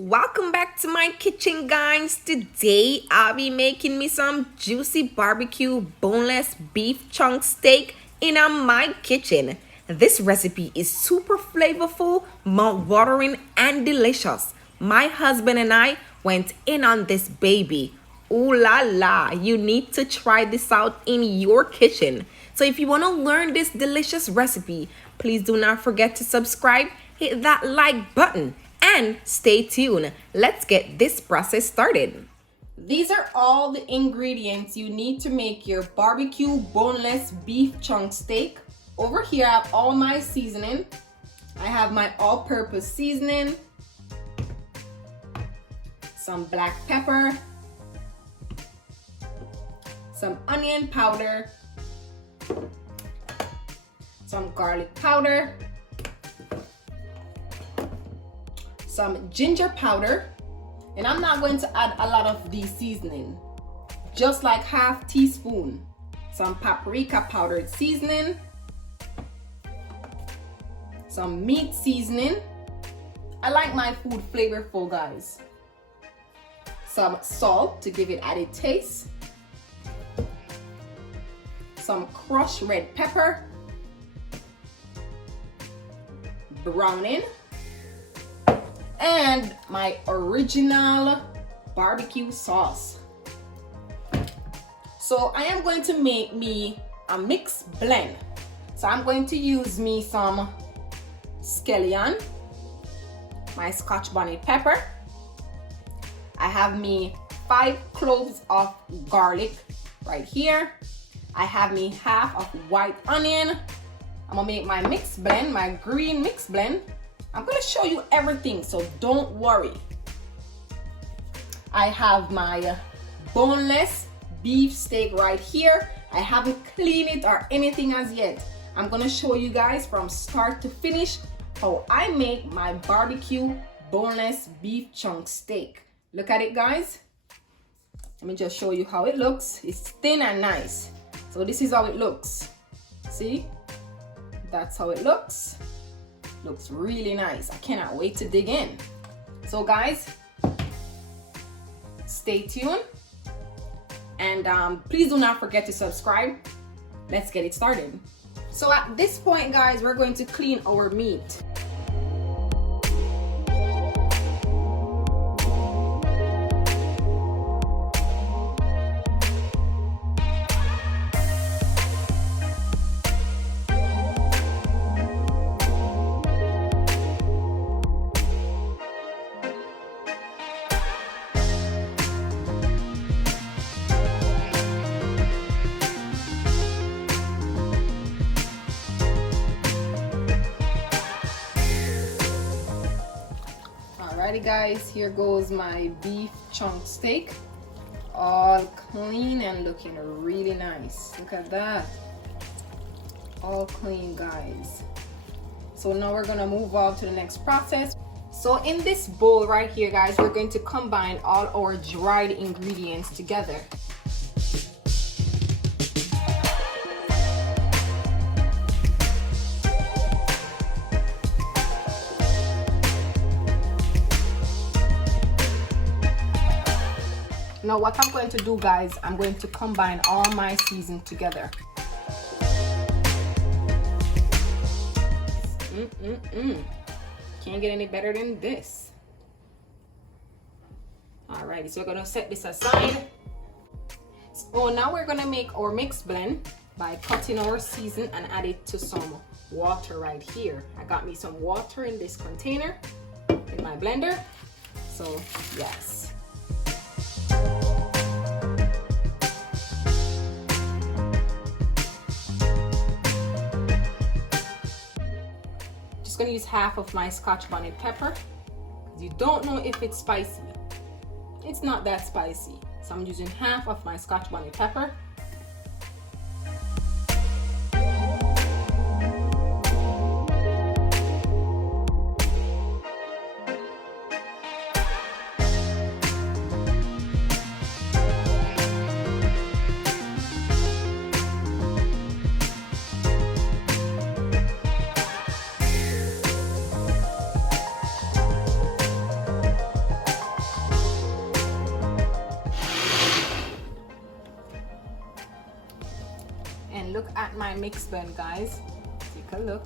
Welcome back to my kitchen, guys. Today I'll be making me some juicy barbecue boneless beef chunk steak in my kitchen. This recipe is super flavorful, mouth-watering, and delicious. My husband and I went in on this baby. Ooh la la, you need to try this out in your kitchen. So if you want to learn this delicious recipe, please do not forget to subscribe, hit that like button, and stay tuned. Let's get this process started. These are all the ingredients you need to make your barbecue boneless beef chunk steak. Over here I have all my seasoning. I have my all-purpose seasoning, some black pepper, some onion powder, some garlic powder, some ginger powder, and I'm not going to add a lot of the seasoning, just like half teaspoon. Some paprika powdered seasoning, some meat seasoning. I like my food flavorful, guys. Some salt to give it added taste, some crushed red pepper, browning, and my original barbecue sauce. So I am going to make me a mixed blend. So I'm going to use me some scallion, my Scotch bonnet pepper. I have me 5 cloves of garlic right here. I have me half of white onion. I'm gonna make my mixed blend, my green mixed blend. I'm gonna show you everything, so don't worry. I have my boneless beef steak right here. I haven't cleaned it or anything as yet. I'm gonna show you guys from start to finish how I make my barbecue boneless beef chunk steak. Look at it, guys. Let me just show you how it looks. It's thin and nice. So this is how it looks. See? That's how it looks. Looks really nice. I cannot wait to dig in. So guys, stay tuned, and please do not forget to subscribe. Let's get it started. So at this point, guys, we're going to clean our meat. Alrighty, guys, here goes my beef chunk steak, all clean and looking really nice. Look at that, all clean, guys. So now we're gonna move on to the next process. So in this bowl right here, guys, we're going to combine all our dried ingredients together. Now what I'm going to do, guys, I'm going to combine all my seasoning together. Can't get any better than this. Alrighty, so we're gonna set this aside. So now we're gonna make our mixed blend by cutting our season and add it to some water right here. I got me some water in this container in my blender. So yes. Gonna use half of my Scotch bonnet pepper. You don't know if it's spicy. It's not that spicy, so I'm using half of my Scotch bonnet pepper. my mix blend, guys. Take a look.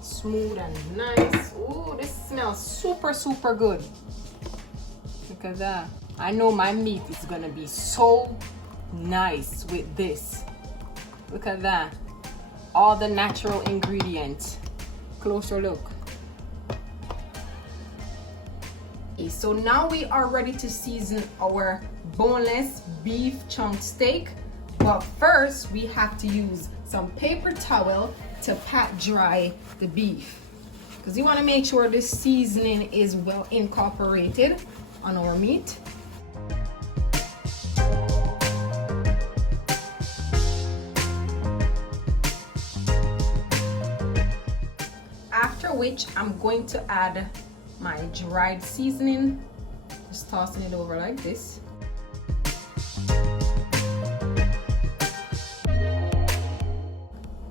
Smooth and nice. Ooh, this smells super, super good. Look at that. I know my meat is gonna be so nice with this. Look at that. All the natural ingredients. Closer look. Okay, so now we are ready to season our boneless beef chunk steak. But first, we have to use some paper towel to pat dry the beef, because you want to make sure the seasoning is well incorporated on our meat. After which, I'm going to add my dried seasoning, just tossing it over like this.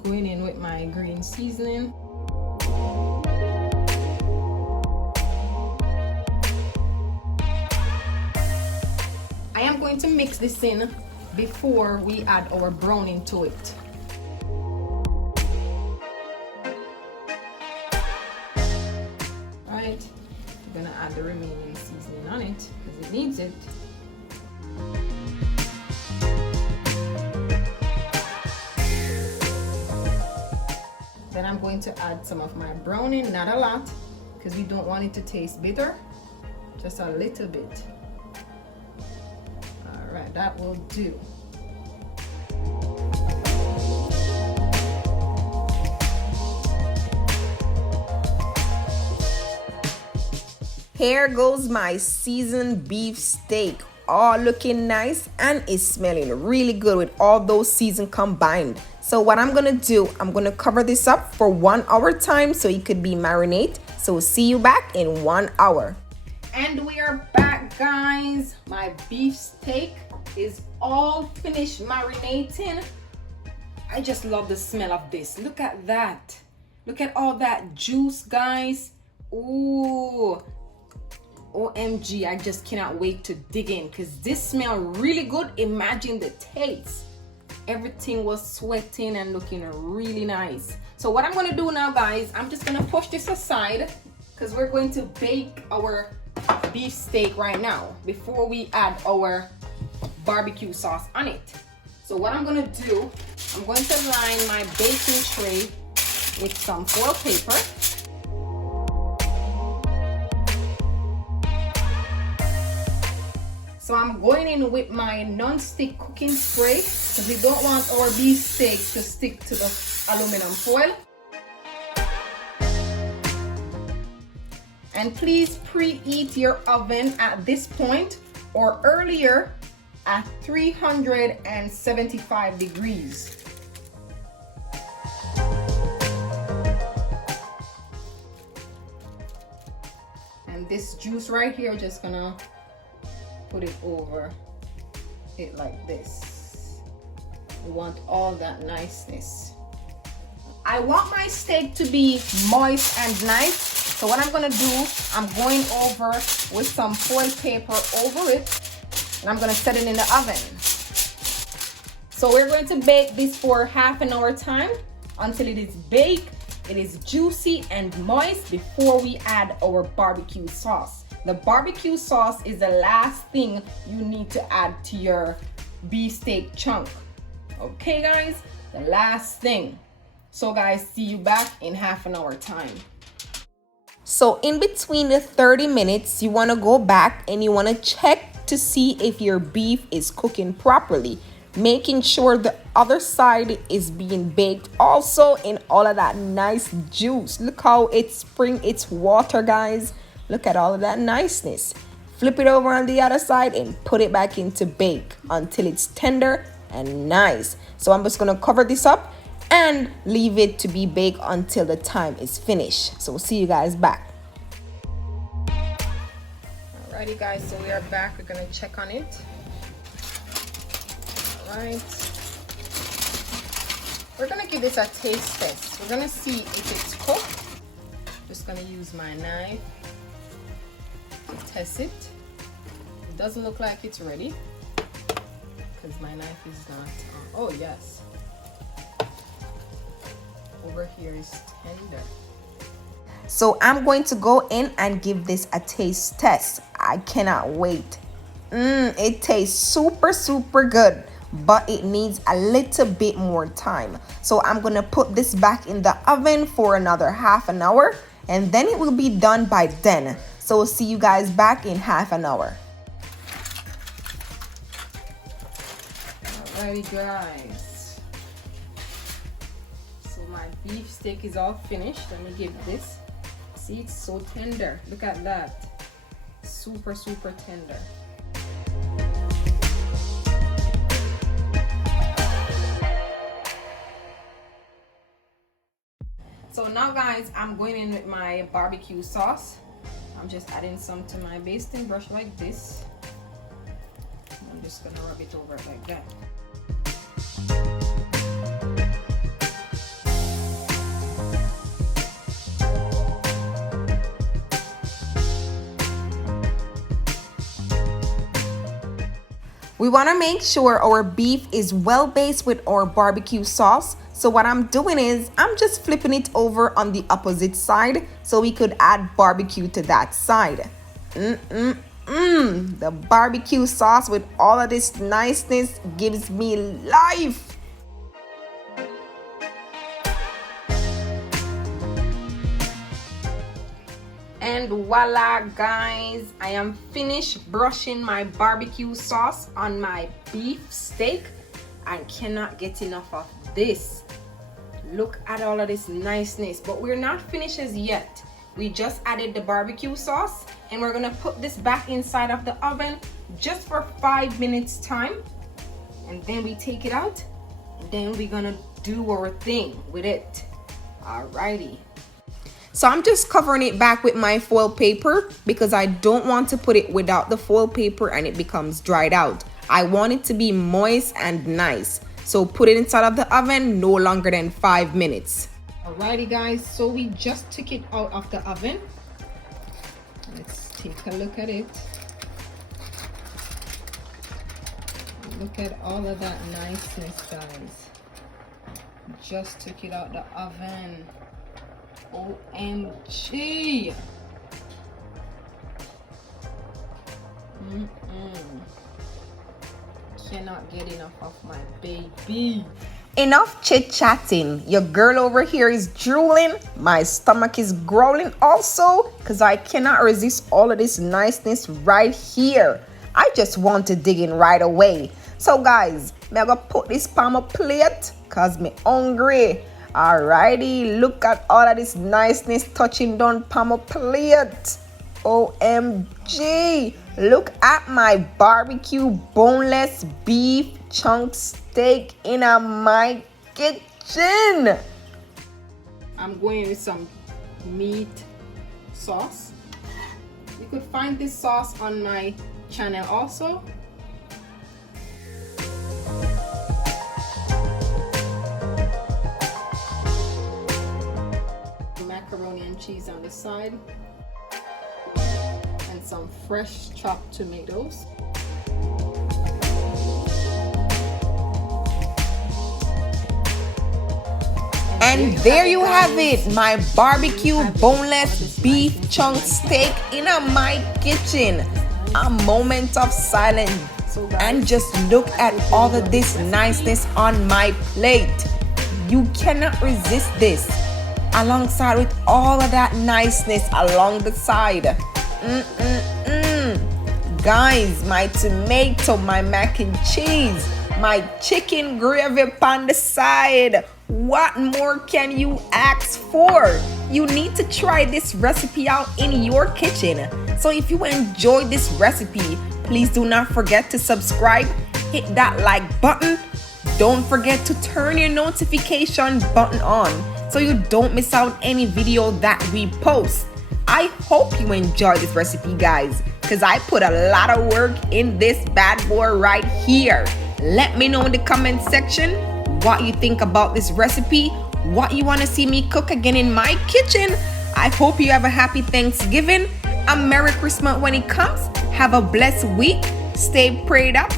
Going in with my green seasoning. I am going to mix this in before we add our browning to it. Right, I'm gonna add the remaining seasoning on it because it needs it. Then I'm going to add some of my browning, not a lot, because we don't want it to taste bitter, just a little bit. All right, that will do. Here goes my seasoned beef steak, all looking nice and is smelling really good with all those seasons combined. So what I'm gonna do, I'm gonna cover this up for 1 hour time so it could be marinate. So see you back in 1 hour. And we are back, guys. My beef steak is all finished marinating. I just love the smell of this. Look at that. Look at all that juice, guys. Ooh. OMG, I just cannot wait to dig in because this smells really good. Imagine the taste. Everything was sweating and looking really nice. So what I'm gonna do now, guys, I'm just gonna push this aside because we're going to bake our beef steak right now before we add our barbecue sauce on it. So what I'm gonna do, I'm going to line my baking tray with some foil paper. So I'm going in with my non-stick cooking spray because we don't want our beef steak to stick to the aluminum foil. And please preheat your oven at this point or earlier at 375 degrees. And this juice right here, just gonna put it over it like this. We want all that niceness. I want my steak to be moist and nice. So what I'm gonna do, I'm going over with some foil paper over it, and I'm gonna set it in the oven. So we're going to bake this for half an hour time until it is baked, it is juicy and moist before we add our barbecue sauce. The barbecue sauce is the last thing you need to add to your beef steak chunk. Okay, guys, the last thing. So guys, see you back in half an hour time. So in between the 30 minutes, you want to go back and you want to check to see if your beef is cooking properly, making sure the other side is being baked also in all of that nice juice. Look how it's spring its water, guys. Look at all of that niceness. Flip it over on the other side and put it back into bake until it's tender and nice. So I'm just gonna cover this up and leave it to be baked until the time is finished. So we'll see you guys back. Alrighty, guys, so we are back. We're gonna check on it. Alright. We're gonna give this a taste test. We're gonna see if it's cooked. Just gonna use my knife to test it. It doesn't look like it's ready. because my knife is not oh yes, over here is tender. So I'm going to go in and give this a taste test. I cannot wait. It tastes super good, but it needs a little bit more time. So I'm gonna put this back in the oven for another half an hour, and then it will be done by then. So we'll see you guys back in half an hour. Alrighty guys, so my beef steak is all finished. Let me give this. See, it's so tender. Look at that. Super tender. So now guys, I'm going in with my barbecue sauce. I'm just adding some to my basting brush like this. I'm just gonna rub it over like that. We want to make sure our beef is well based with our barbecue sauce. So what I'm doing is I'm just flipping it over on the opposite side so we could add barbecue to that side. The barbecue sauce with all of this niceness gives me life. And voila guys, I am finished brushing my barbecue sauce on my beef steak. I cannot get enough of this. Look at all of this niceness, but we're not finished as yet. We just added the barbecue sauce and we're gonna put this back inside of the oven just for 5 minutes time, and then we take it out and then we're gonna do our thing with it. Alrighty. So I'm just covering it back with my foil paper because I don't want to put it without the foil paper and it becomes dried out. I want it to be moist and nice. So put it inside of the oven no longer than 5 minutes. Alrighty guys, so we just took it out of the oven. Let's take a look at it. Look at all of that niceness guys. Just took it out the oven. OMG. Cannot get enough of my baby. Enough chit-chatting. Your girl over here is drooling. My stomach is growling also because I cannot resist all of this niceness right here. I just want to dig in right away. So guys, I'm gonna put this on my plate because I'm hungry. Alrighty, look at all of this niceness touching down on my plate. OMG, look at my barbecue boneless beef chunk steak in my kitchen. I'm going with some meat sauce. You could find this sauce on my channel also. Macaroni and cheese on the side, and some fresh chopped tomatoes. And there you have it, my barbecue boneless beef chunk steak in my kitchen. A moment of silence and just look at all of this niceness on my plate. You cannot resist this, alongside with all of that niceness along the side. Guys, my tomato, my mac and cheese, my chicken gravy on the side. What more can you ask for? You need to try this recipe out in your kitchen. So if you enjoyed this recipe, please do not forget to subscribe, hit that like button. Don't forget to turn your notification button on so you don't miss out any video that we post. I hope you enjoyed this recipe, guys, because I put a lot of work in this bad boy right here. Let me know in the comment section what you think about this recipe, what you want to see me cook again in my kitchen. I hope you have a happy Thanksgiving, a Merry Christmas when it comes. Have a blessed week. Stay prayed up.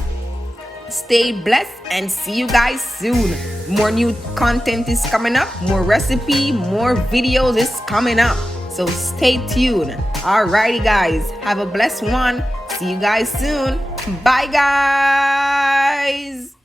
stay blessed, and see you guys soon. More new content is coming up, more recipe, more videos is coming up. So stay tuned. Alrighty guys, have a blessed one. See you guys soon. Bye guys.